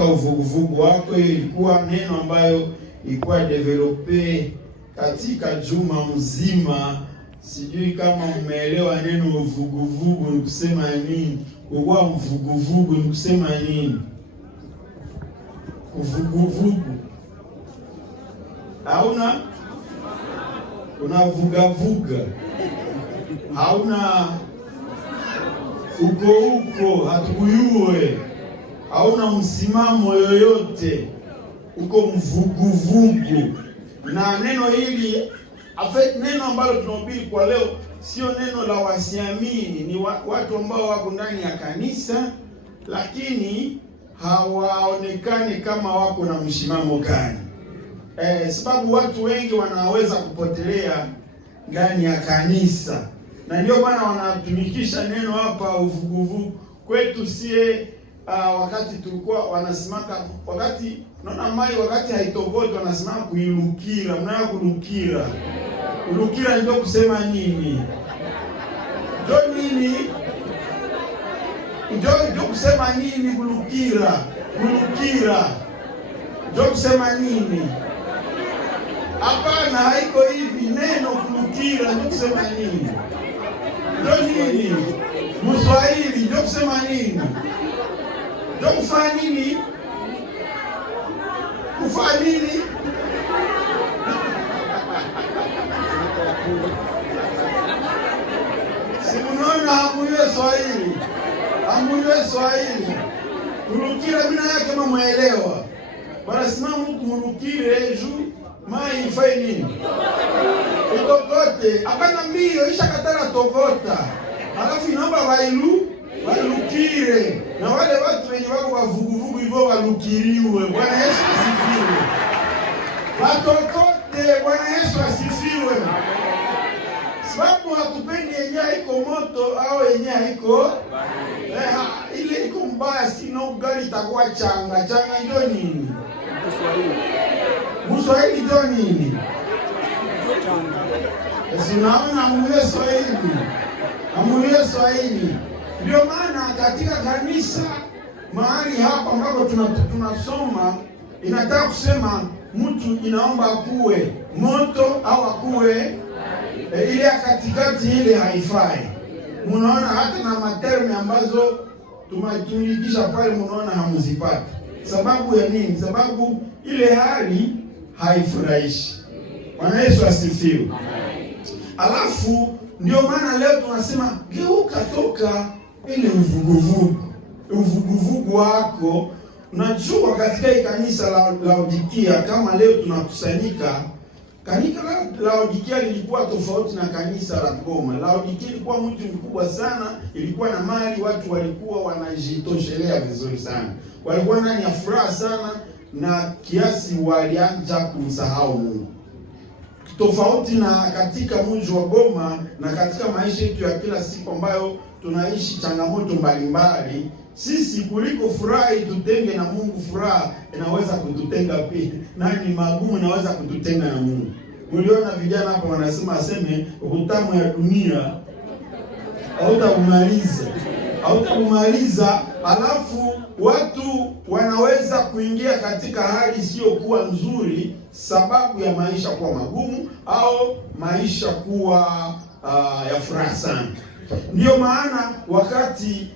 katika uvuguvugu wako. Hiyo ilikuwa neno ambayo ilikuwa develope katika juma mzima. Sijui kama umeelewa neno uvuguvugu ni kusema nini. Kwa uvuguvugu ni kusema nini? Uvuguvugu hauna unavugavuga, hauna uko hatukuyue, hauna msimamo yoyote, uko mvuguvugu. Na neno hili neno ambalo tunahubiri kwa leo sio neno la wasiamini, ni watu ambao wako ndani ya kanisa lakini hawaonekani kama wako na msimamo gani. Sababu watu wengi wanaweza kupotelea ndani ya kanisa, na ndio maana wanatumikisha neno hapa uvuguvugu. Kwetu sie wakati tulikuwa wanasimaka, wakati naona mai, wakati haitogoti wanasimama kuilukira. Mnaona kulukira? Kulukira ndio kusema nini? Ndio nini? Ndio kusema nini kulukira? Kulukira ndio kusema nini? Hapana, haiko hivi. Neno kulukira ndio kusema nini? Ndio nini? Mswahili ndio kusema nini? Ndio kufanya nini? Kufanya nini? Simunaona hamuywe Swahili. Hamuywe Swahili. Kulukira mina yake mwaelewa. Bana simama mtu mulukire juu mai ifai nini? Itokote. Hapana mbio isha katara tokota. Alafu inaomba walukire. Na wale watu wenye wako wavuguvugu hivyo walukiriwe. Bwana Yesu asifiwe. Watokote. Bwana Yesu asifiwe. Sababu hatupendi yenye haiko moto au yenye haiko ile iko mbaya, sino gari itakuwa changa. Changa ndio nini? Mswahili ndio nini? Unaona amuye Swahili. Amuye Swahili. Ndio maana katika kanisa mahali hapa ambapo tunasoma inataka kusema mtu inaomba akuwe moto au akuwe ile ya katikati, ile haifai. Munaona hata na materme ambazo tumatumikisha pale, munaona hamuzipati. Sababu ya nini? Sababu ile hali haifurahishi. Bwana Yesu asifiwe. Alafu ndio maana leo tunasema geuka toka ile uvuguvugu wako. Unajua katika kanisa la Laodikia, kama leo tunakusanyika, kanisa la Laodikia lilikuwa tofauti na kanisa la Goma. Laodikia ilikuwa mji mkubwa sana, ilikuwa na mali, watu walikuwa wanajitoshelea vizuri sana. Walikuwa ndani ya furaha sana na kiasi walianza kumsahau Mungu. Tofauti na katika mji wa Goma na katika maisha yetu ya kila siku ambayo tunaishi changamoto mbalimbali, sisi kuliko furahi tutenge na Mungu, furaha inaweza kututenga pia. Nani magumu inaweza kututenga na Mungu. Mliona vijana hapa wanasema aseme utamu ya dunia hautamaliza. Alafu watu wanaweza kuingia katika hali isiyokuwa nzuri sababu ya maisha kuwa magumu au maisha kuwa ya furaha sana. Ndio maana wakati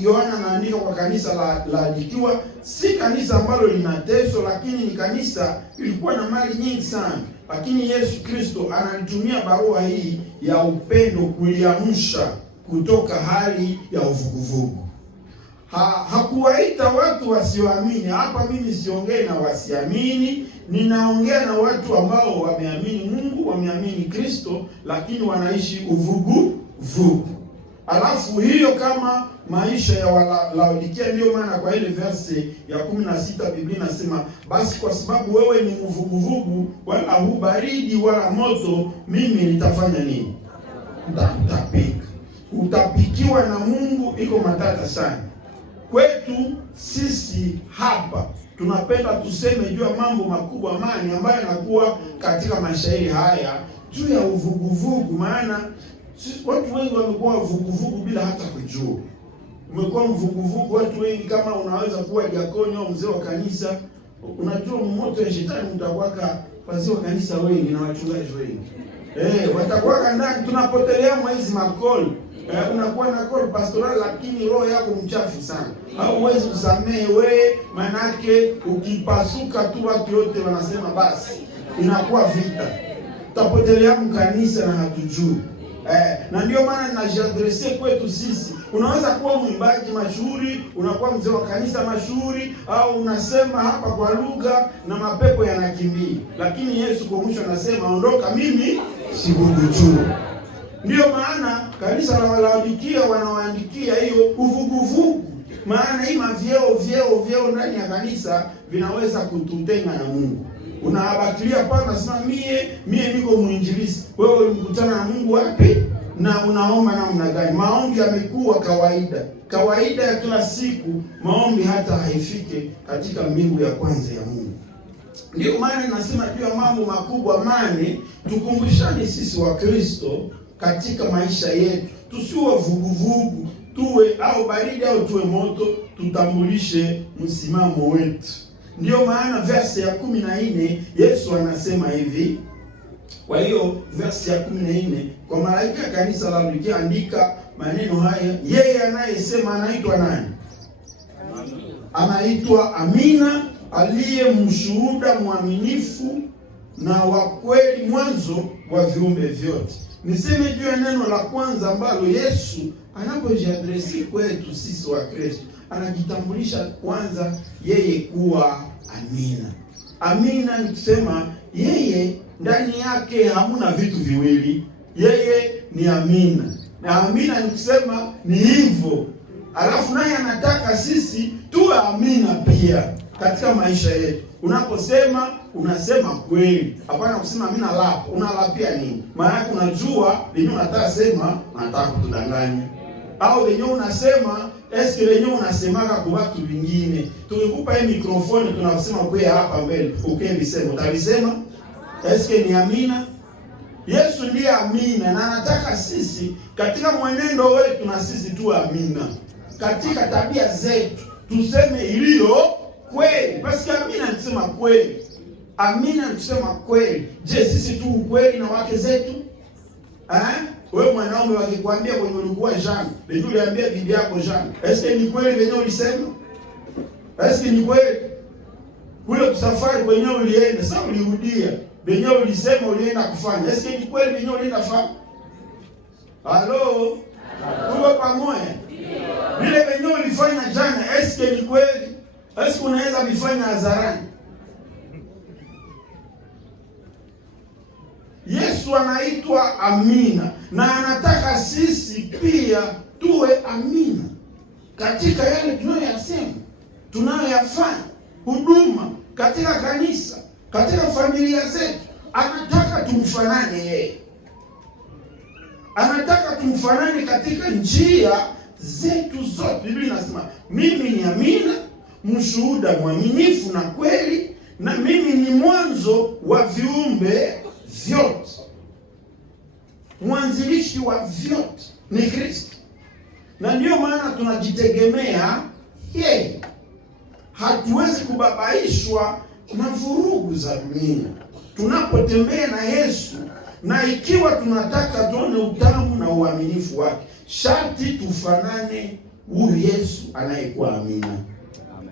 Yohana anaandika kwa kanisa la Laodikia, si kanisa ambalo linateswa, lakini ni kanisa lilikuwa na mali nyingi sana, lakini Yesu Kristo analitumia barua hii ya upendo kuliamsha kutoka hali ya uvuguvugu. Hakuwaita watu wasioamini. Hapa mimi siongee na wasiamini, ninaongea na watu ambao wameamini Mungu, wameamini Kristo, lakini wanaishi uvuguvugu. Alafu hiyo kama maisha ya Laodikia. Ndio maana kwa ile verse ya 16 Biblia inasema, basi kwa sababu wewe ni mvuguvugu, wala hu baridi wala moto, mimi nitafanya nini? Nitakutapika. Utapikiwa na Mungu iko matata sana. Kwetu sisi hapa tunapenda tuseme juu ya mambo makubwa amani ambayo yanakuwa katika mashairi haya juu ya uvuguvugu, maana watu wengi wamekuwa vuguvugu bila hata kujua. umekuwa mvuguvugu. Watu wengi, kama unaweza kuwa diakoni au mzee wa kanisa, unajua moto ya shetani mtakwaka wazee wa kanisa wengi na wachungaji wengi. Watakwaka ndani, tunapotelea mwezi makoli. Unakuwa na call pastoral lakini roho yako mchafu sana. Au uwezi kusamehe wewe, manake ukipasuka tu watu wote wanasema basi inakuwa vita. Tutapotelea mkanisa na hatujui. Na ndio maana ninajiadresse kwetu sisi. Unaweza kuwa mwimbaji mashuhuri, unakuwa mzee wa kanisa mashuhuri, au unasema hapa kwa lugha na mapepo yanakimbia. Lakini Yesu kwa mwisho anasema ondoka, mimi sikukujua. Ndio maana kanisa la Laodikia wanawaandikia hiyo uvuguvugu. Maana hii vyeo ndani ya kanisa vinaweza kututenga na Mungu. Unabakilia pale unasema mie niko mwinjilisti. Wewe ulimkutana na Mungu wapi? Na unaomba namna gani? Maombi yamekuwa kawaida ya kila siku. Maombi hata haifike katika mbingu ya kwanza ya Mungu. Ndio maana ninasema juu ya mambo makubwa mane, tukumbushane sisi wa Kristo katika maisha yetu. Tusiwe vuguvugu, tuwe au baridi au tuwe moto, tutambulishe msimamo wetu. Ndio maana verse ya 14 Yesu anasema hivi. Kwa hiyo verse ya 14, kwa malaika ya kanisa la Laodikia andika maneno haya. Yeye anayesema anaitwa nani? Anaitwa Amina, aliye mshuhuda mwaminifu na wa kweli, mwanzo wa viumbe vyote. Niseme juu ya neno la kwanza ambalo Yesu anapojiadresi kwetu sisi wa Kristo, anajitambulisha kwanza yeye kuwa Amina. Amina ni kusema yeye ndani yake hamuna vitu viwili, yeye ni Amina. Na Amina ni kusema ni hivyo. Alafu naye anataka sisi tuwe Amina pia katika maisha yetu. Unaposema unasema kweli. Hapana kusema mimi nalapa. Unalapia nini? Maana unajua nini unataka sema, unataka kutudanganya. Au wenyewe unasema eske wenyewe unasemaka kwa watu wengine. Tukikupa hii mikrofoni tunasema kwa hapa mbele, ukilisema utalisema eske ni Amina? Yesu ndiye Amina, na anataka sisi katika mwenendo wetu na sisi tuwe Amina. Katika tabia zetu tuseme iliyo kweli. Basi Amina nisema kweli. Amina nisema kweli. Je, sisi tu ukweli na wake zetu? Wewe mwanaume wakikwambia kwenye ulikuwa Jean, ndio uliambia bibi yako Jean, eske ni kweli wenyewe ulisema? Eske ni kweli? Kule kusafari wenyewe ulienda, sasa ulirudia, wenyewe ulisema ulienda kufanya. Eske ni kweli wenyewe ulienda kufanya? Halo? Tuko pamoja? Vile wenyewe ulifanya jana, eske ni kweli? Eske unaweza kufanya hadharani? Yesu anaitwa Amina, na anataka sisi pia tuwe Amina katika yale tunayoyasema, tunayoyafanya, huduma katika kanisa, katika familia zetu. Anataka tumfanane yeye. Anataka tumfanane katika njia zetu zote. Biblia inasema mimi ni Amina, mshuhuda mwaminifu na kweli, na mimi ni mwanzo wa viumbe vyote. Mwanzilishi wa vyote ni Kristo. Na ndio maana tunajitegemea yeye. Hatuwezi kubabaishwa na vurugu za dunia tunapotembea na Yesu. Na ikiwa tunataka tuone utamu na uaminifu wake, sharti tufanane huyu Yesu anayekuwa Amina.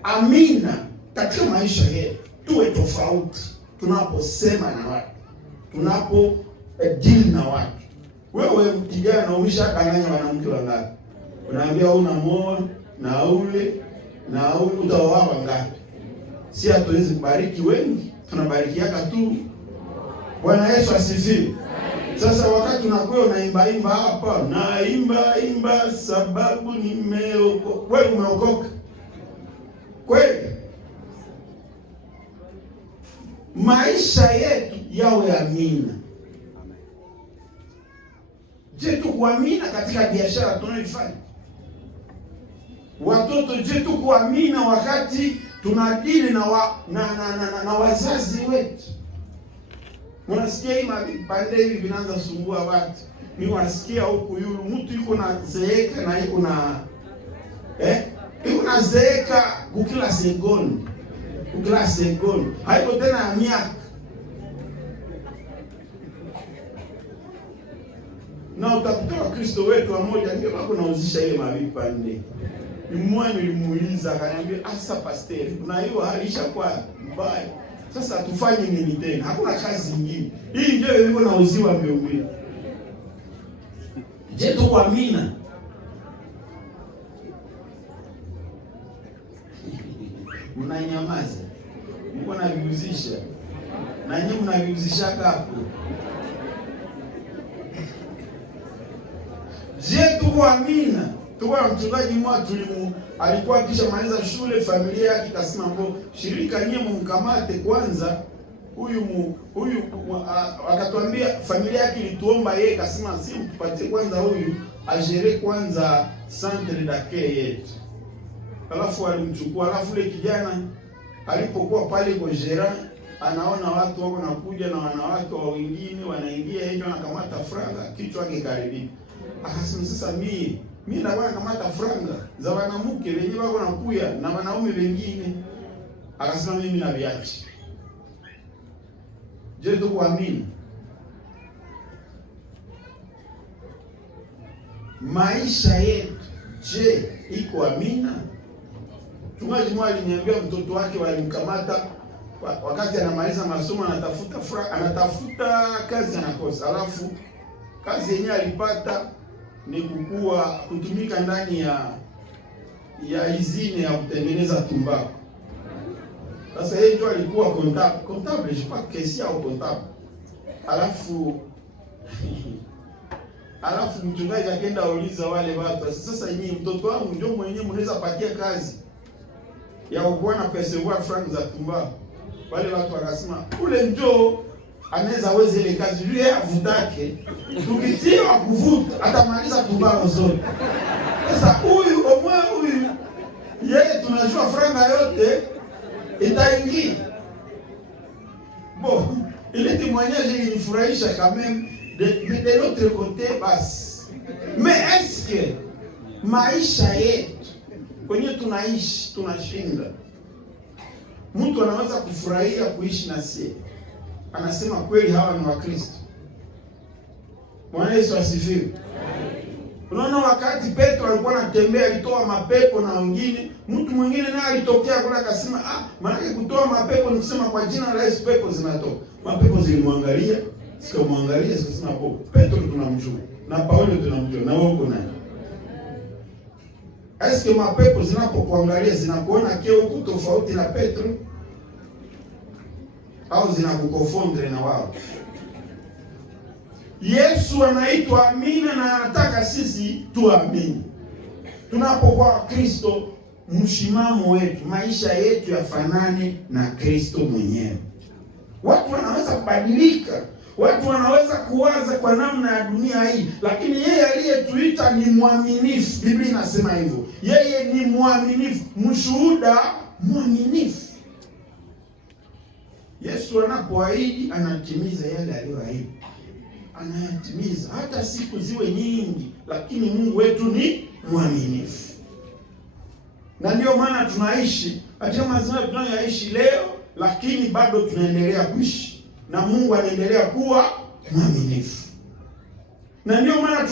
Amina katika maisha yetu, tuwe tofauti tunaposema na watu, tunapo deal na watu. Wewe kijana umeshadanganya wanawake wangapi? Unaambia una moa na ule utaoa wangapi? Si hatuwezi kubariki wengi, tunabarikiaka tu. Bwana Yesu asifiwe. Sasa wakati unakuwa unaimba hapa, naimba sababu nimeokoka. Wewe umeokoka kweli? Maisha yetu yawe Amina. Je, tukuamina katika biashara tunayoifanya? Watoto, je, tukuamina wakati tunadili na wazazi wetu? Unasikia hii mapande hivi vinaanza sumbua watu. Ni wasikia huku yule mtu yuko na zeeka na yuko unazeeka kukila sekondi. Kukila sekondi. Haiko tena ya miaka. Na utakuta Wakristo wetu wamoja ndio wako nauzisha ile mavipande. Mmoja nilimuuliza akaniambia, "Asa pastor, kuna hiyo halisha kwa mbaya. Sasa tufanye nini tena? Hakuna kazi nyingine. Hii ndio ilivyo na uziwa mbele." Je, tuamina? Mnanyamaza. Mko na viuzisha. Na nyinyi mnaviuzisha hapo. Je, tuamina? Tuwa mchungaji mmoja alikuwa kisha maliza shule, familia yake ikasema mbo shirika nyie mkamate kwanza huyu akatuambia, familia yake ilituomba yeye, akasema si mtupatie kwanza huyu ajere kwanza centre d'accueil yetu. Alafu alimchukua, alafu ile kijana alipokuwa pale kwa jera, anaona watu wako nakuja na wanawake wa wengine wanaingia, yeye anakamata franga, kichwa yake karibika. Akasema sasa mimi nakuwa nakamata franga za wanamke wenyewe wako nakuya na wanaume wengine. Akasema mimi na viachi. Je, tukuamini? Maisha yetu, je, iko amina? Mchungaji mmoja aliniambia mtoto wake walimkamata wakati anamaliza masomo, anatafuta kazi anakosa. Alafu kazi yenyewe alipata ni kutumika ndani ya izine ya kutengeneza tumbaku. Sasa yeye ndio alikuwa comptable, je pas kesi au comptable. Alafu mchungaji akaenda auliza wale watu, sasa nyinyi mtoto wangu ndio mwenyewe mnaweza patia kazi ya kuwa na percevoir francs za tumbaku? Wale watu wakasema ule ndio anaweza weze ile kazi, yeye avutake, tukitia kuvuta atamaliza tumbaku zote. Sasa huyu yeye tunajua franga yote itaingia. Bon, ile témoignage ilinifurahisha quand même de l'autre côté basi. Mais est-ce que maisha yetu kwenye tunaishi tunashinda? Mtu anaweza kufurahia kuishi na sisi, anasema kweli hawa ni Wakristo. Bwana Yesu asifiwe. Unaona, wakati Petro alikuwa anatembea alitoa mapepo na wengine, mtu mwingine naye alitokea kuna akasema, maana kutoa mapepo ni kusema kwa jina la Yesu pepo zinatoka. Mapepo zilimwangalia, sikamwangalia, sikasema hapo Petro tunamjua na Paulo tunamjua, na wewe uko nani? Eske mapepo zinapokuangalia zinakuona kile uko tofauti na Petro au zinakukofondre na wao? Yesu anaitwa amina na anataka sisi tuamini. Tunapokuwa Kristo, mshimamo wetu, maisha yetu yafanane na Kristo mwenyewe. Watu wanaweza kubadilika, watu wanaweza kuwaza kwa namna ya dunia hii, lakini yeye aliyetuita ni mwaminifu. Biblia inasema hivyo. Yeye ni mwaminifu, mshuhuda mwaminifu. Yesu anapoahidi anatimiza yale aliyoahidi. Anayatimiza hata siku ziwe nyingi, lakini Mungu wetu ni mwaminifu. Na ndio maana tunaishi katika mazingira tunayoishi leo, lakini bado tunaendelea kuishi na Mungu anaendelea kuwa mwaminifu. Na ndio maana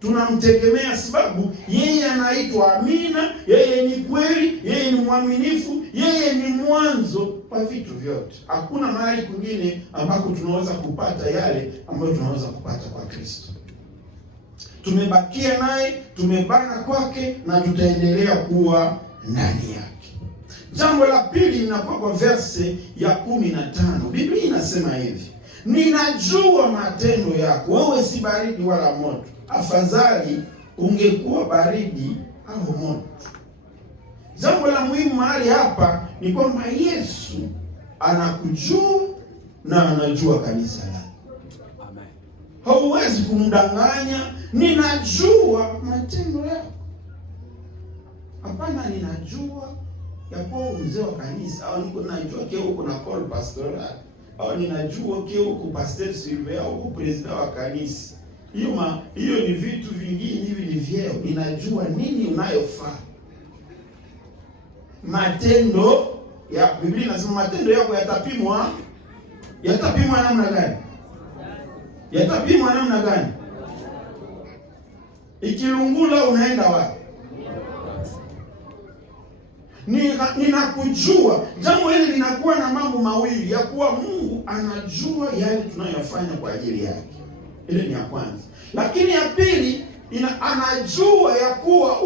tunamtegemea sababu yeye anaitwa amina, yeye ni kweli, yeye ni mwaminifu, yeye ni mwanzo wa vitu vyote. Hakuna mahali kwingine ambako tunaweza kupata yale ambayo tunaweza kupata kwa Kristo. Tumebakia naye, tumebana kwake na tutaendelea kuwa ndani yake. Jambo la pili linakuwa kwa verse ya 15. Biblia inasema hivi: ninajua matendo yako, wewe si baridi wala moto. Afadhali ungekuwa baridi au moto. Jambo la muhimu mahali hapa ni kwamba Yesu anakujua na anajua kanisa lake. Amen. Hauwezi kumdanganya, ninajua matendo yako. Hapana, ninajua ya kuwa mzee wa kanisa, au ninajua kile uko na call pastoral, au ninajua kile uko pastor surveillant au president wa kanisa. Hiyo ni vitu vingine, hivi ni vyeo. Ninajua nini unayofaa. Matendo ya Biblia inasema matendo yako yatapimwa namna gani? Yatapimwa namna gani? Ikilungula unaenda wapi? Ninakujua. Jambo hili linakuwa na mambo mawili, ya kuwa Mungu anajua yale tunayofanya kwa ajili yake. Ile ni ya kwanza. Lakini ya pili, anajua ya kuwa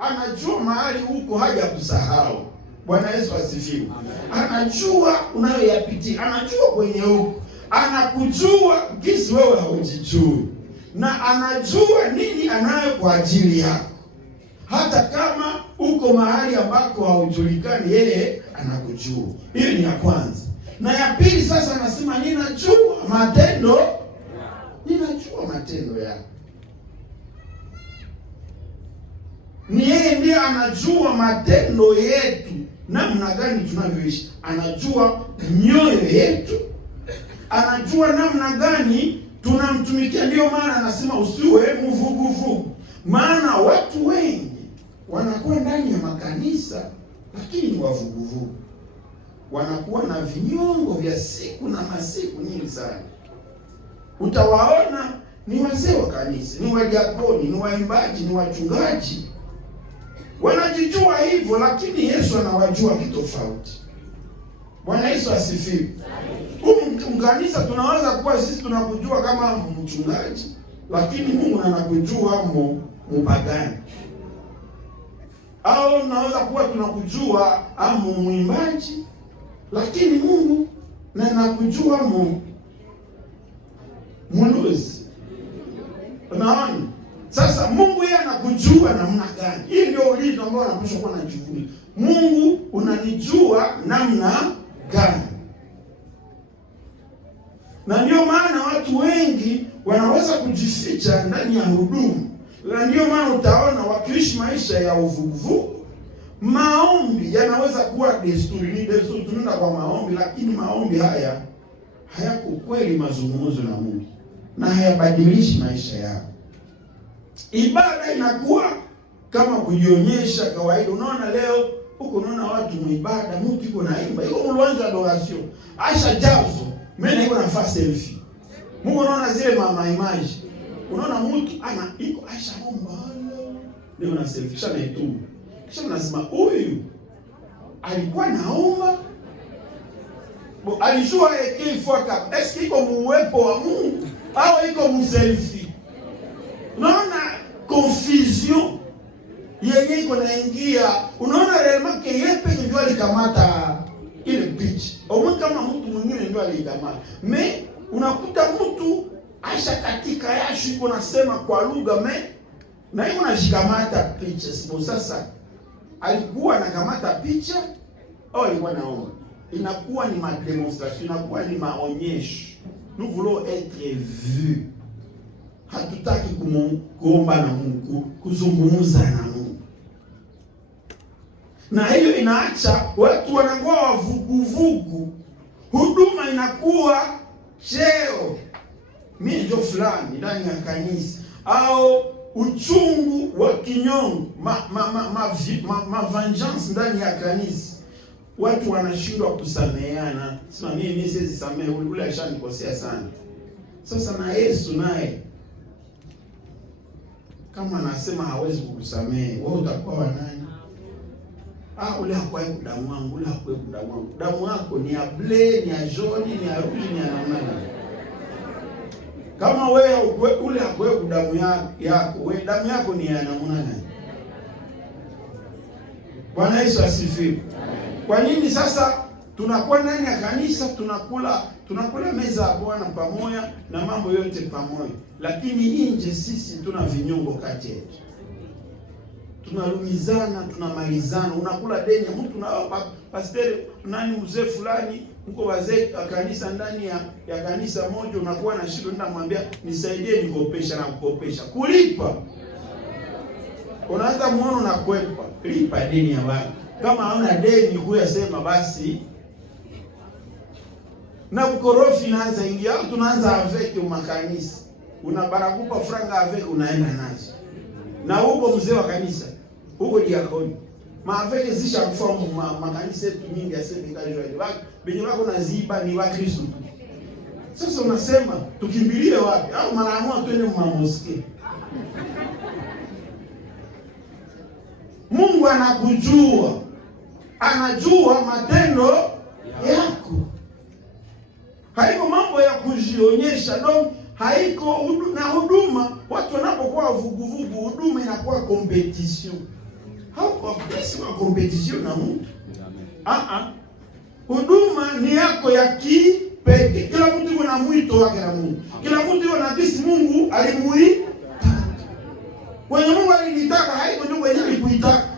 anajua mahali huko, haja kusahau. Bwana Yesu asifiwe. Anajua unayoyapitia, anajua kwenye huko, anakujua jinsi wewe haujijui, na anajua nini anayo kwa ajili yako. Hata kama uko mahali ambako haujulikani, yeye anakujua. Hiyo ni ya kwanza. Na ya pili sasa anasema ninajua matendo yako. Ni yeye ndiye anajua matendo yetu, namna gani tunavyoishi. Anajua mioyo yetu, anajua namna gani tunamtumikia. Ndio maana anasema usiwe mvuguvugu. Maana watu wengi wanakuwa ndani ya makanisa lakini ni wavuguvugu. Wanakuwa na vinyongo vya siku na masiku nyingi sana. Utawaona ni wazee wa kanisa, ni wadiakoni, ni waimbaji, ni wachungaji. Wanajijua hivyo, lakini Yesu anawajua kitofauti. Bwana Yesu asifiwe. Kanisa tunaweza kuwa sisi tunakujua kama mchungaji, lakini Mungu anakujua mpagani. Au naweza kuwa tunakujua mwimbaji, lakini Mungu anakujua muluzi. Unaona? Sasa Mungu yeye anakujua namna gani? Hii ndio ulizo ambao anapaswa kuwa anajivunia. Mungu unanijua namna gani? Na ndio maana watu wengi wanaweza kujificha ndani ya huduma. Na ndio maana utaona wakiishi maisha ya uvuguvugu. Maombi yanaweza kuwa desturi, ni desturi tunaenda kwa maombi, lakini maombi haya hayako kweli mazungumzo na Mungu na hayabadilishi maisha yao. Ibada inakuwa kama kujionyesha kawaida. Unaona leo huko, unaona watu muibada, mtu yuko naimba, yuko mwanzo adoration, aisha jazo, mimi niko na fast selfie. Mungu unaona zile mama image. Unaona mtu iko aisha omba, ndio na selfie kisha na itu. Kisha unasema huyu alikuwa naomba, alishua ekifuata, eski iko muwepo wa Mungu au iko mselfie? Unaona confusion yenye iko naingia. Unaona rema ke yepe ndio alikamata ile picha, au kama mtu mwingine ndio alikamata. Unakuta mtu aisha katika yashu iko nasema kwa lugha na hiyo unashikamata picha. Sio sasa alikuwa anakamata picha au alikuwa naomba? Inakuwa ni ma demonstration, inakuwa ni maonyesho. Nous voulons être vus. Hatutaki kuomba na Mungu, kuzungumza na Mungu. Na hiyo inaacha watu wanakuwa wavuguvugu. Huduma inakuwa cheo, mimi ndio fulani ndani ya kanisa, au uchungu wa kinyongo, vengeance ndani ya kanisa. Watu wanashindwa kusameheana. Sema mimi siwezi samehe, ule ashanikosea sana. Sasa na Yesu naye kama anasema hawezi kukusamehe, wewe utakuwa wa nani? Ule hakuwa damu wangu, ule hakuwa damu wangu. Damu yako ni ya ble, ni ya joni, ni ya rouge, ni ya namna gani? Kama wewe ule hakuwa damu yako, wewe damu yako ni ya namna gani? Bwana Yesu asifiwe. Kwa nini sasa tunakuwa ndani ya kanisa tunakula meza ya Bwana pamoja na mambo yote pamoja, lakini nje sisi tuna vinyongo kati yetu, tunalumizana, tunamalizana. Unakula deni ya mtu na pastor nani, mzee fulani, mko wazee kanisa ndani ya kanisa moja, unakuwa na shida, unamwambia nisaidie nikopesha, na kukopesha kulipa, unaanza muone na kwepa lipa deni ya watu. Kama hauna deni kuyasema basi, na ukorofi inaanza ingia. Tunaanza avec makanisa. barakupa franga aveke unaenda nazo. Na huko mzee wa kanisa, huko diakoni. Maaveke zisha kufamu makanisa yetu mingi ya sema kajua. Benye wako naziba ni wa Kristo. Sasa unasema tukimbilie wapi? Au manaamua twende mmoske. Mungu anakujua. Anajua matendo yako. Haiko mambo ya kujionyesha, haiko na huduma. Watu wanapokuwa vuguvugu, huduma inakuwa competition. Hauko pesa wa competition na Mungu. Huduma ni yako ya kipekee. Kila mtu yuko na mwito wake na Mungu. Kila mtu yuko na kisi Mungu alimuita. Wenye Mungu alinitaka haiko ndio wenye alikuitaka.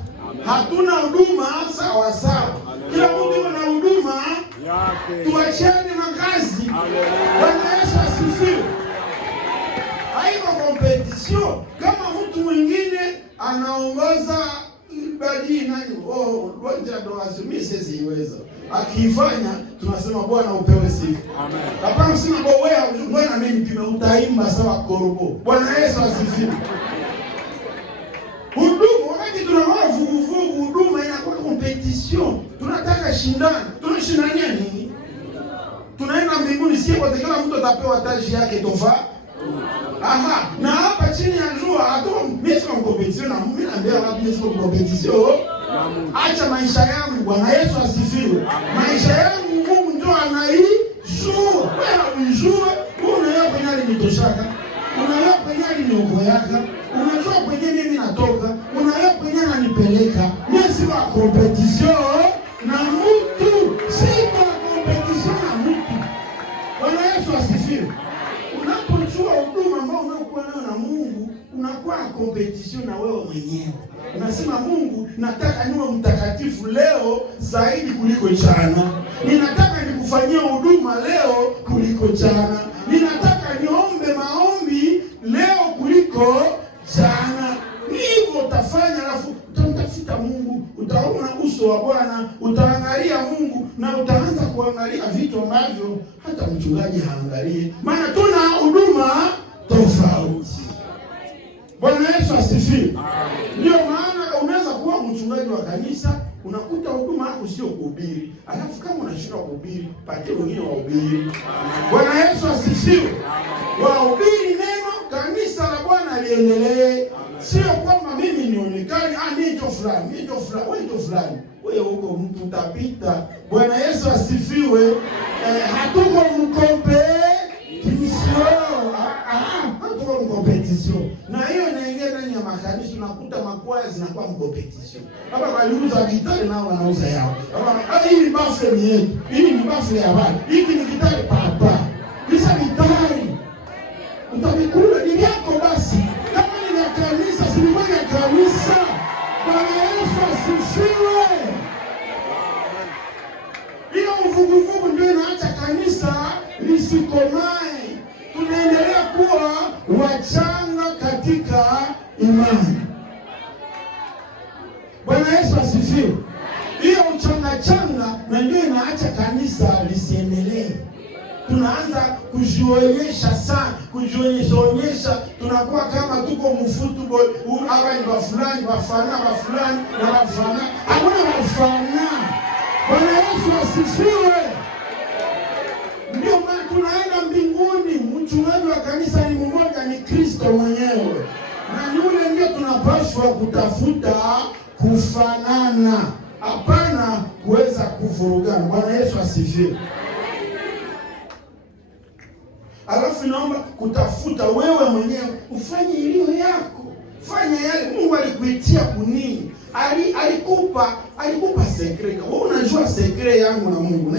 Hatuna huduma sawa sawa. Kila mtu yuko na huduma yake. Tuachane makazi. Bwana Yesu asifiwe. Haiko competition. Kama mtu mwingine anaongoza ibadi nani, ngoja ndo asumie sisi iweza. Akifanya tunasema Bwana upewe sifa. Amen. Hapana sema wewe Bwana mimi utaimba sawa korobo. Bwana Yesu asifiwe. Huduma wakati tunaona vuguvugu, huduma inakuwa competition. Tunataka shindana. Tunashindania nini? Tunaenda mbinguni sio kwa kila mtu atapewa taji yake tofauti. Na hapa chini ya jua hata mimi sio competition na mimi naambia watu mimi sio competition. Acha maisha yangu, Bwana Yesu asifiwe. Maisha yangu Mungu ndio anaijua. Wewe unijue, unaona kwenye alinitoshaka. Unaona kwenye aliniokoyaka. Unajua kwenye mimi natoka. Unaona kwenye ananipeleka. Mimi sio competition na mtu. Sio competition na mtu. Bwana Yesu asifiwe. Unapojua huduma ambao unakuwa nayo na Mungu, unakuwa competition na wewe mwenyewe. Unasema Mungu, nataka niwe mtakatifu leo zaidi kuliko jana. Ninataka nikufanyie huduma leo kuliko jana. Ninataka niombe maombi leo kuliko jana. Hivyo utafanya, alafu utamtafuta Mungu, utaona uso wa Bwana, utaangalia Mungu na utaanza kuangalia vitu ambavyo hata mchungaji haangalie. Maana tuna huduma tofauti. Bwana Yesu asifiwe. Ndio maana unaweza kuwa mchungaji wa kanisa, unakuta huduma yako sio kuhubiri. Alafu kama unashindwa kuhubiri, patie wengine wahubiri. Bwana Yesu asifiwe. Wahubiri neno, kanisa la Bwana liendelee. Sio kwamba mimi nionekane, ndio fulani, wewe ndio fulani. Wewe huko mtu utapita. Bwana Yesu asifiwe. Hatuko competition. Na hiyo inaingia ndani ya makanisa, unakuta makwaya zinakuwa competition. Hapa waliuza gitari nao wanauza yao. Hapa hii ni bafle yetu. Hii ni bafle ya watu. Hiki ni gitari papa. Kisa gitari. Utabikula ni yako basi. Kama ni ya kanisa, si ni ya kanisa. Bwana Yesu asifiwe. Hiyo uvuguvugu ndio inaacha kanisa lisikomae. Tunaendelea kuwa wachanga katika imani. Bwana Yesu asifiwe. Hiyo uchanga na ndio inaacha kanisa lisiendelee. Tunaanza kujionyesha sana, kujionyesha, tunakuwa kama tuko mfootball, hawa ni wafulani, wafana na wafana. Hakuna wafana. Bwana Yesu asifiwe. Ndio maana tunaenda mbinguni. Mchungaji wa kanisa ni mmoja, ni Kristo mwenyewe. Na yule ndio tunapaswa kutafuta kufanana. Hapana kuweza kuvurugana. Bwana Yesu asifiwe. Alafu naomba kutafuta wewe mwenyewe ufanye iliyo yako. Fanya yale Mungu alikuitia kunini. Alikupa secret. Wewe unajua secret yangu na Mungu.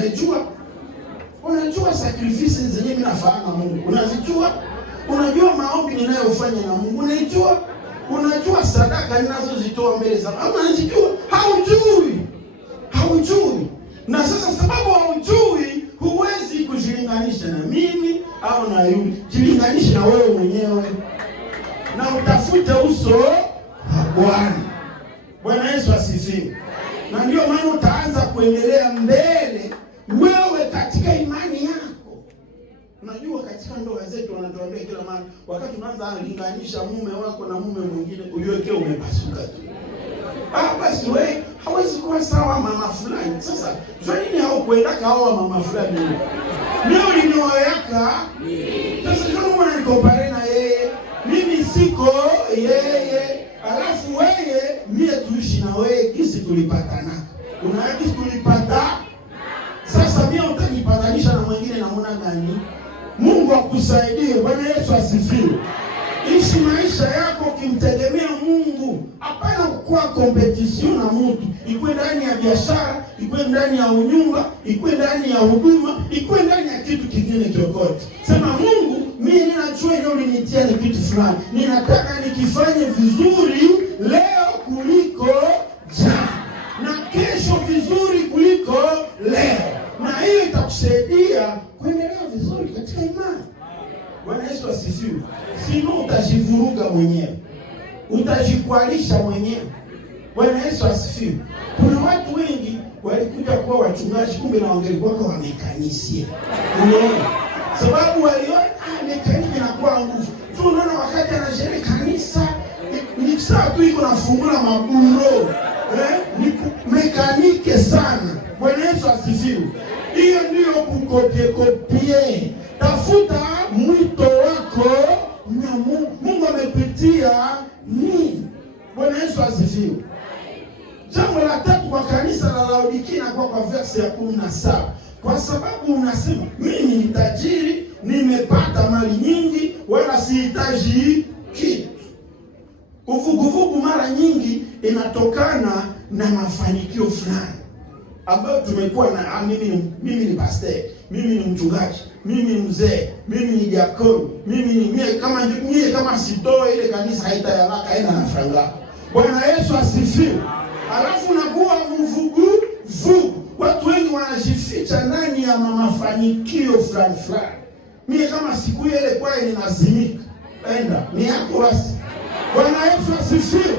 Unajua sacrifices zenye mimi nafanya na Mungu. Unazijua? Unajua maombi ninayofanya na Mungu. Unajua sadaka ninazozitoa mbele za Mungu. Unazijua? Haujui. Na sasa sababu haujui, huwezi kujilinganisha na mimi au na yule. Jilinganishe na wewe mwenyewe. Na utafute uso wa Bwana. Bwana Yesu asifiwe. Na ndio maana utaanza kuendelea mbele wewe katika imani yako. Unajua katika ndoa zetu wanatuambia kila mara, wakati unaanza linganisha mume wako na mume mwingine, uliwekea umepasuka tu. Basi wewe hawezi kuwa sawa mama fulani. Sasa kwa nini haukwenda kaoa mama fulani? Leo ulinioyaka. Sasa kama unanikompare na yeye, mimi siko yeye, alafu wewe mie tuishi na wewe kisi tulipatana. Unaona kisi tulipata. Sasa mimi utanipatanisha na mwingine namna gani? Mungu akusaidie. Bwana Yesu asifiwe. Ishi maisha yako ukimtegemea Mungu. Hapana kuwa competition na mtu. Ikuwe ndani ya biashara, ikuwe ndani ya unyumba, ikuwe ndani ya huduma, ikuwe ndani ya kitu kingine chochote. Sema Mungu, mimi ninajua leo ulinitia ni kitu fulani. Ninataka nikifanye vizuri leo kuliko jana. Na kesho vizuri kuliko leo. Na hiyo itakusaidia kuendelea vizuri katika imani. Bwana Yesu asifiwe. Sino utajivuruga mwenyewe. Utajikwalisha mwenyewe. Bwana Yesu asifiwe. Kuna watu wengi walikuja kuwa wachungaji kumbe na wangelikuwa wamekanisia. Unaona? Sababu waliona mekaniki inakuwa nguvu. Tu unaona wakati anasherehekea kanisa ni saa tu iko nafungula maburo. Ni mekanike sana. Bwana Yesu asifiwe. Hiyo ndio kukopie. Tafuta mwito wako na Mungu amepitia nini. Bwana Yesu asifiwe. Jambo la tatu kwa kanisa la Laodikia kwa verse ya 17. Kwa sababu unasema mimi ni tajiri, nimepata mali nyingi, wala sihitaji kitu. Uvuguvugu mara nyingi inatokana na mafanikio fulani ambayo tumekuwa na. Mimi ni pastor, mimi ni mchungaji, mimi ni mzee, mimi ni diakoni, mimi kama sitoe ile kanisa haitayalaka haina na franga. Bwana Yesu asifiwe. Alafu unakuwa mvuguvugu. Watu wengi wanajificha ndani ya mafanikio fulani. Mimi kama siku ile kwa ninazimika. Enda, ni yako basi. Bwana Yesu asifiwe.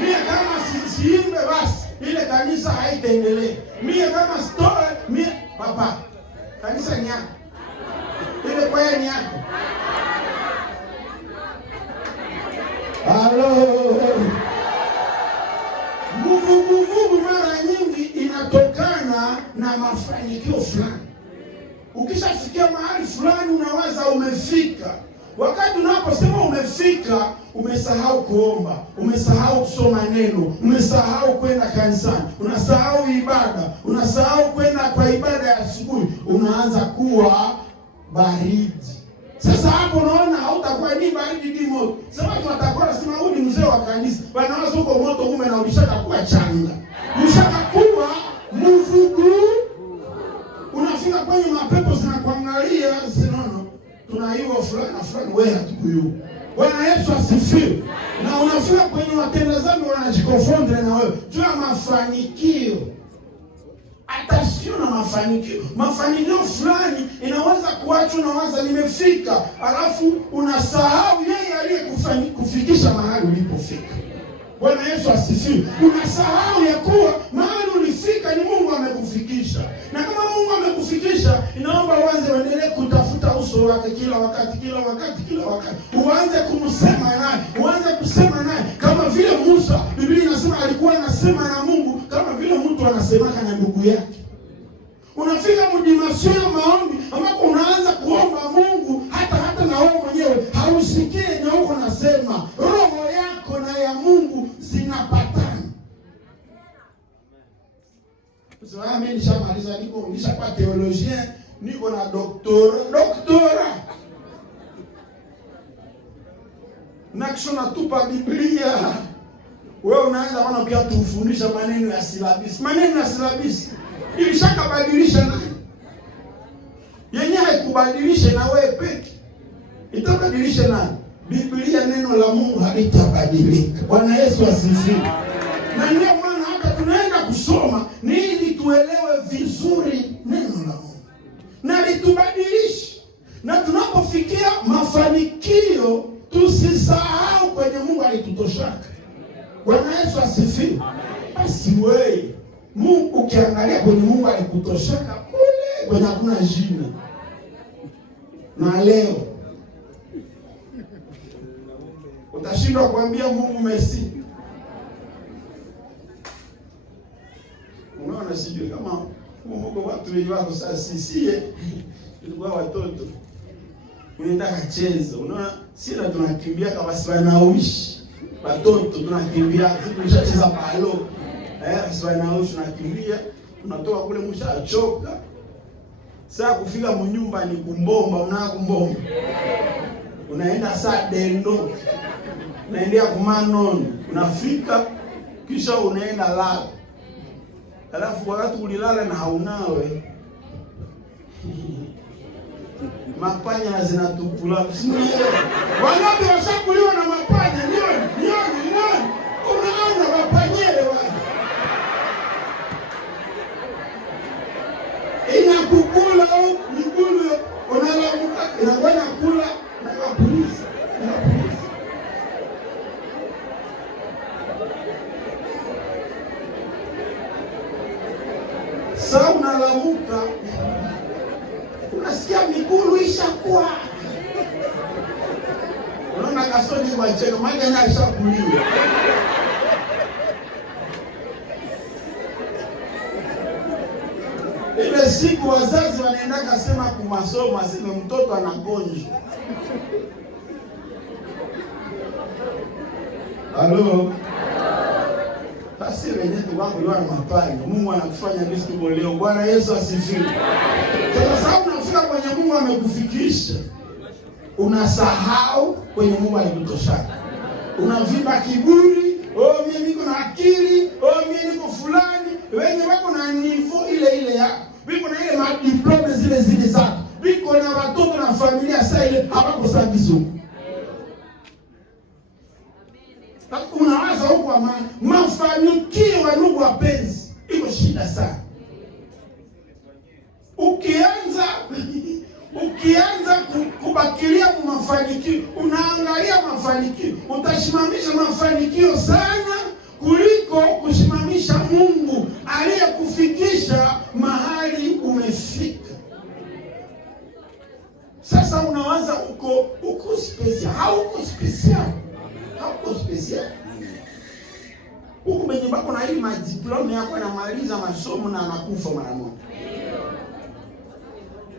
Mimi kama siimbe basi ile kanisa haitaendelea. Mimi kama story, mimi papa. Kanisa ni yako. Ile kwaya ni yako. Halo. Nguvu mara nyingi inatokana na mafanikio fulani. Ukishafikia mahali fulani unawaza umefika. Wakati unaposema umefika, umesahau kuomba, umesahau kusoma neno, umesahau kwenda kanisani, unasahau ibada, unasahau kwenda kwa ibada ya asubuhi, unaanza kuwa baridi. Sasa hapo unaona hautakuwa ni baridi ni moto. Sababu watakuwa nasema huyu ni mzee wa kanisa. Wanawaza huko moto ume na ulishakakuwa changa. Ulishakakuwa mvugu. Unafika kwenye mapepo zinakuangalia, zinaona tunaiwa fulani wewe hatukuyu. Bwana Yesu asifiwe. Na unafika kwenye watenda dhambi wanajikofondre na wewe. Jua mafanikio. Atasio na mafanikio fulani inaweza kuacha unawaza nimefika, alafu unasahau yeye aliyekufikisha mahali ulipofika. Bwana Yesu asifiwe. Unasahau ya kuwa mahali ulifika ni Mungu amekufikisha. Na kama Mungu amekufikisha, inaomba uanze uendelee kutafuta uso wake kila wakati. Uanze kumsema naye, uanze kusema naye kama vile Musa, Biblia inasema alikuwa anasema na Mungu kama vile mtu anasemaka na ndugu yake. Unafika mdimasio ya maombi ambapo unaanza kuomba Mungu hata na wewe mwenyewe hausikie na uko nasema roho yako na ya Mungu zinapatana. Sasa mimi nishamaliza, nishapata theologien, niko na doktora. Na kisha tupa Biblia. Wewe unaanza wana pia tufundisha maneno ya silabisi. Ilishakabadilisha nani? Yenye haikubadilisha na wewe peke. Itabadilisha nani? Biblia neno la Mungu halitabadilika. Bwana Yesu asifiwe. Na ndio maana hata tunaenda kusoma ni ili tuelewe vizuri neno la Mungu. Na litubadilishe. Na tunapofikia mafanikio tusisahau kwenye Mungu alitutoshaka. Bwana Yesu asifiwe. Basi wewe Mungu ukiangalia kwenye Mungu alikutoshaka kule kwenye hakuna jina. na leo utashindwa kuambia Mungu merci. Unaona, sijui kama Mungu watu wengi wako sasa, sisie ilikuwa watoto unaenda kacheza, unaona sisi tunakimbia kama sivanawishi watoto, tunakimbia sisi tunacheza balo sivanawishi, tunakimbia unatoka kule mshachoka. Sasa kufika mnyumba ni kumbomba, unakumbomba unaenda saa dendo, unaendea kumanon, unafika kisha unaenda lala. Alafu wakati ulilala na haunawe mapanya zinatupula. Wangapi washakuliwa na mapanya? Nioni. Unaona mapanyele wale. Inakukula au migulu unalamuka inakwenda kula na kapuliza. Sasa unalamuka unasikia migulu ishakuwa. Unaona kasoni kwa cheko maana na ishakuliwa. Ile siku wazazi wanaenda kasema kumasomo, aseme mtoto anagonjwa. Halo. Basi wenyewe wako leo na mapanya. Mungu anakufanya vitu leo. Bwana Yesu asifiwe. Kwa sababu unafika kwenye Mungu amekufikisha, unasahau kwenye Mungu alikutosha. Unavimba kiburi, mimi niko na akili, mimi niko fulani, wenye wako na nivo ile yako. Biko na ile madiploma zile zako. Biko na watoto na familia sasa ile hapako sabizo. Unawaza huko amani. Mafanikio ya ndugu wapenzi iko shida sana. Ukianza kubakilia mafanikio, unaangalia mafanikio, utasimamisha mafanikio sana kuliko kusimamisha Mungu aliyekufikisha mahali umefika. Sasa unawaza uko special, hauko special. Huku benye bako na hii madiploma yako anamaliza masomo na anakufa mara moja.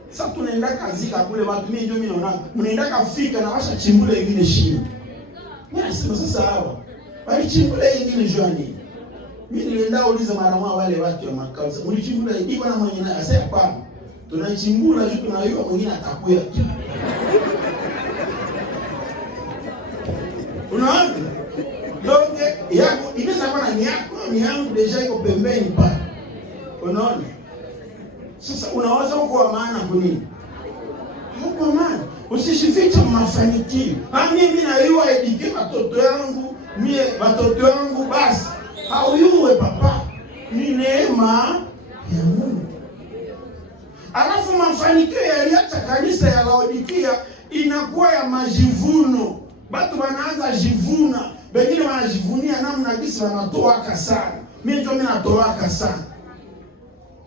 Sasa tunaenda kazika kule watu mimi naona mnaenda kafika na washa chimbule ingine shimo. Mimi nasema sasa hawa wali chimbule ingine jwani. Mimi nilienda uliza mara moja wale watu wa makao. Mlichimbula iko na mwenye naye sasa hapana. Tunachimbula juu tunaiwa mwingine atakuya. Unaona? Donge yako inaweza kuwa ni yako, ni yangu deja iko pembeni pale. Unaona? Sasa unawaza uko maana kwa nini? Uko maana. Usishifiche mafanikio. Mimi naiwa edike watoto yangu basi. Hauyuwe papa. Ni neema ya Mungu. Alafu mafanikio yaliacha kanisa ya Laodikia inakuwa ya majivuno. Watu wanaanza jivuna, wengine wanajivunia namna gisi wanatoaka sana. Mimi ndio natoaka sana.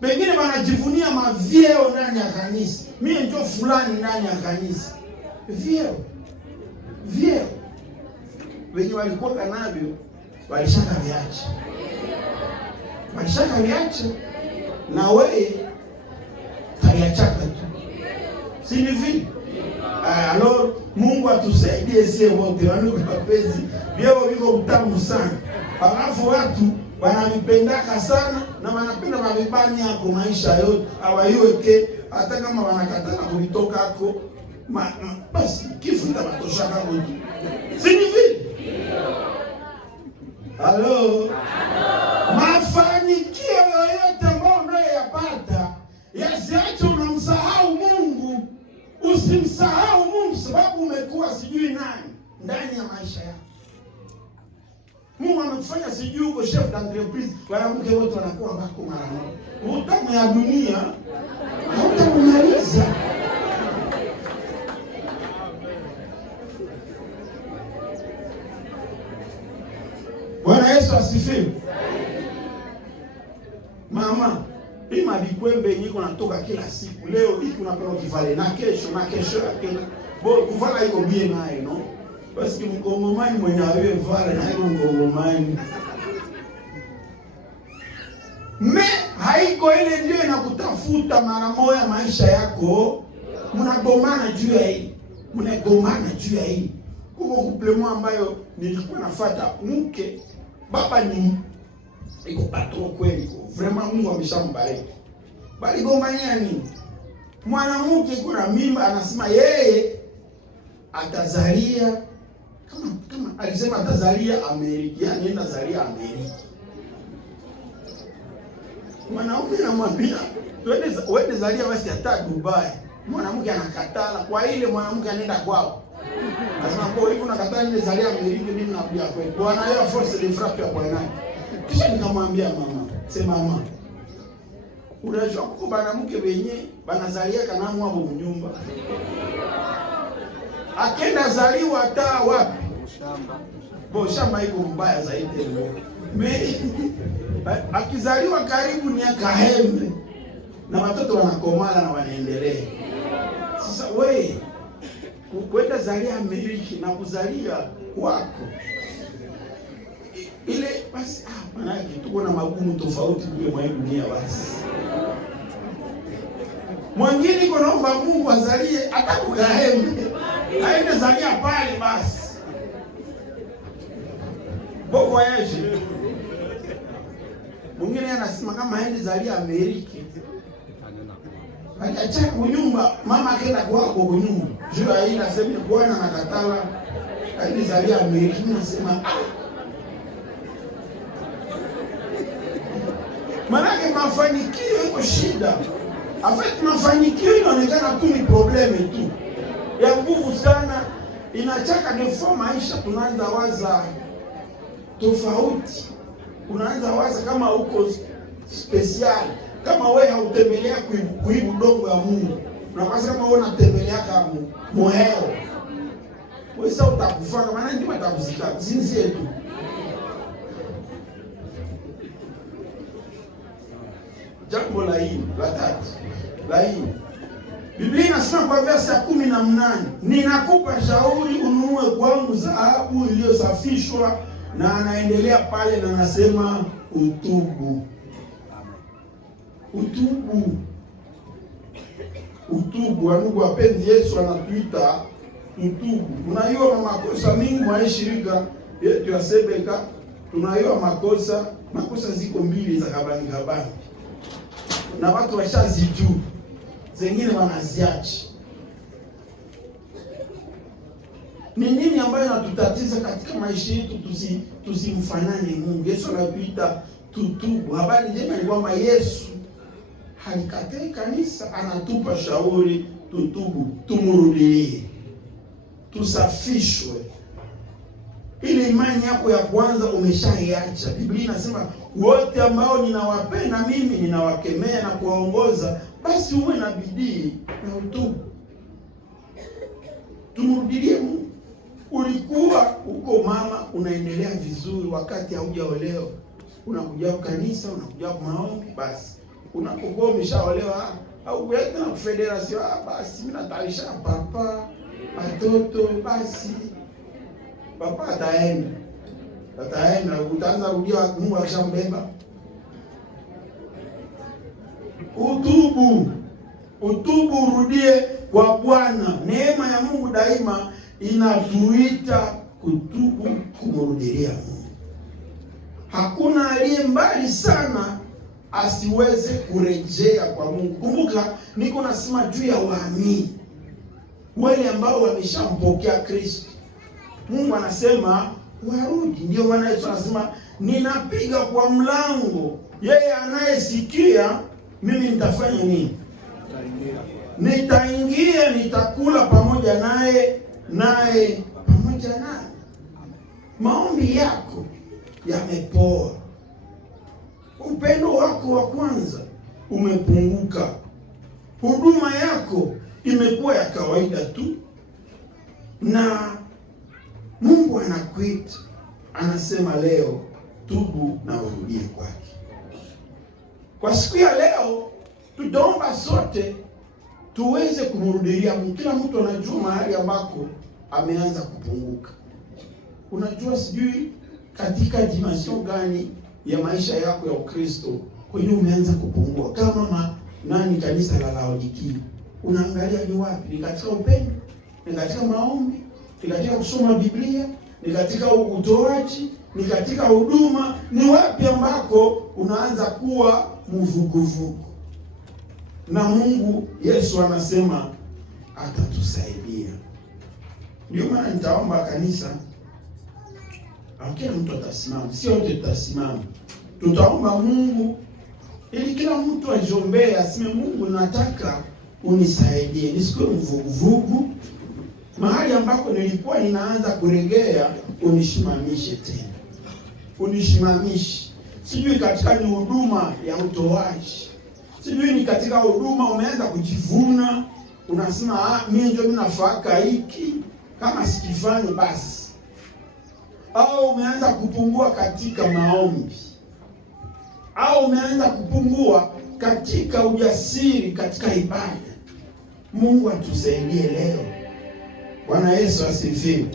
Wengine wanajivunia mavyeo ndani ya kanisa. Mimi ndio fulani ndani ya kanisa. Vyeo. Wenye walikuwa kanavyo walishaka viacha. Na wewe haliachaka tu. Si ni vipi? Alors Mungu atusaidie sie wote wandugu wapenzi. Vyeo viko utamu sana. Alafu watu wanavipendaka sana na wanapenda mabibani yako maisha yote. Hawaiweke hata kama wanakatana kulitoka hako. Basi kifo kitatosha kama hivi. Si ni vipi? Halo. Mafanikio yoyote ambayo unayoyapata yasiache unamsahau Mungu. Usimsahau Mungu sababu umekuwa sijui nani ndani ya maisha yako. Mungu amekufanya sijui uko chef d'entreprise, wanawake wote wanakuwa wako mara moja. Utamu ya dunia hautamaliza. Bwana Yesu asifiwe. Mama, hii bikwembe niko natoka kila siku. Leo hiki unapenda kivale na kesho yake. Bo kuvala iko bien nayo, no? Basi mkongomani mwenye awe vale na iko mkongomani. Haiko ile ndio inakutafuta mara moja maisha yako. Mnagomana juu ya hii. Kuko kuplemo ambayo nilikuwa nafuata mke. Baba ni iko patron kweli. Vraiment Mungu ameshambariki. Bali gombania nini? Mwanamke kuna mimba anasema yeye atazalia kama alisema atazalia Amerika, yani atazalia Amerika. Mwanaume anamwambia twende zalia basi hata Dubai. Mwanamke anakatala. Kwa ile mwanamke anaenda kwao. Anasema kwa hiyo unakataa nile zalia Amerika, mimi naambia kweli. Bwana yeye force de frappe ya bwana. Kisha nikamwambia mama, unajua kwa mwanamke wenye banazalia kana hapo mnyumba. Akenda zaliwa hata wapi? Shamba iko mbaya zaidi leo. Akizaliwa karibu ni Kahembe na watoto wanakomala na wanaendelea. Sasa wewe kwenda zalia Amerika na kuzalia kwako ile basi maana tuko na magumu tofauti kule mwa dunia basi. Mwingine iko naomba Mungu azalie hata Kahembe. Aende zalia pale basi. Bon voyage. Mwingine anasema kama aende zalia Amerika. Acha kunyumba mama akaenda kwako kunyumba. Juu hii nasema bwana anakatala aende zalia Amerika. Nasema manake mafanikio iko shida. Afet mafanikio inaonekana tu ni probleme tu. Ya nguvu sana inachaka defo maisha tunaanza waza tofauti. Unaanza waza kama uko special, kama wewe hautembelea kuibu dongo ya Mungu. Unawaza kama wewe unatembelea kama muheo. Wewe sasa utakufanga maana ndio atakuzika. Sisi yetu. Jambo la hii, la tatu. La hii. Biblia inasema kwa verse ya 18, ninakupa shauri ununue kwangu dhahabu iliyosafishwa, na anaendelea pale na anasema utubu. Utubu, ndugu wapenzi, Yesu anatuita utubu. Tunaiona makosa mingi mwa shirika yetu ya Sebeka, tunaiona makosa ziko mbili za kabani. Na watu washazijua. Zengine wanaziacha. Ni nini ambayo inatutatiza katika maisha yetu tusimfanane Mungu? Yesu anatuita tutubu. Habari njema ni kwamba Yesu halikatai kanisa, anatupa shauri tutubu, tumurudie, tusafishwe. Ile imani yako ya kwanza umeshaiacha. Biblia inasema wote ambao ninawapenda mimi ninawakemea na kuwaongoza, basi uwe na bidii na utubu. Tumrudie Mungu. Ulikuwa uko mama unaendelea vizuri wakati haujaolewa. Unakuja kanisa, unakuja maombi, basi unapokuwa umeshaolewa au kwenda na federation, basi mimi natarisha papa watoto, basi papa ataenda utaanza rudia, Mungu akishambeba. Utubu, urudie kwa Bwana. Neema ya Mungu daima inatuita kutubu, kumrudia Mungu. Hakuna aliye mbali sana asiweze kurejea kwa Mungu. Kumbuka niko nasema juu ya waamini, wale ambao wameshampokea Kristo. Mungu anasema warudi. Ndio maana Yesu anasema ninapiga kwa mlango, yeye anayesikia mimi nitafanya nini? Nitaingia, nitakula pamoja naye pamoja naye. Maombi yako yamepoa, upendo wako wa kwanza umepunguka, huduma yako imekuwa ya kawaida tu, na Mungu anakuita, anasema leo tubu na urudie kwake. Kwa siku ya leo Tutaomba sote tuweze kumrudilia Mungu. Kila mtu anajua mahali ambako ameanza kupunguka. Unajua sijui katika dimension gani ya maisha yako ya Ukristo kwenye umeanza kupungua. Kama kanisa la Laodikia, unaangalia ni wapi? Ni katika upendo? Ni katika maombi? Ni katika kusoma Biblia? Ni katika utoaji? Ni katika huduma? Ni wapi ambako unaanza kuwa mvuguvugu? Na Mungu Yesu anasema atatusaidia. Ndio maana nitaomba kanisa, kila mtu atasimama, sio wote tutasimama. Tutaomba Mungu ili kila mtu ajombee, aseme Mungu, nataka unisaidie nisikuwe mvuguvugu. Mahali ambako nilikuwa ninaanza kuregea, unishimamishe tena. Unishimamishe. Sijui katika ni huduma ya utoaji. Sijui ni katika huduma umeanza kujivuna, unasema mimi ndio ninafaka hiki, kama sikifanyi basi. Au umeanza kupungua katika maombi. Au umeanza kupungua katika ujasiri katika ibada. Mungu atusaidie leo. Bwana Yesu asifiwe.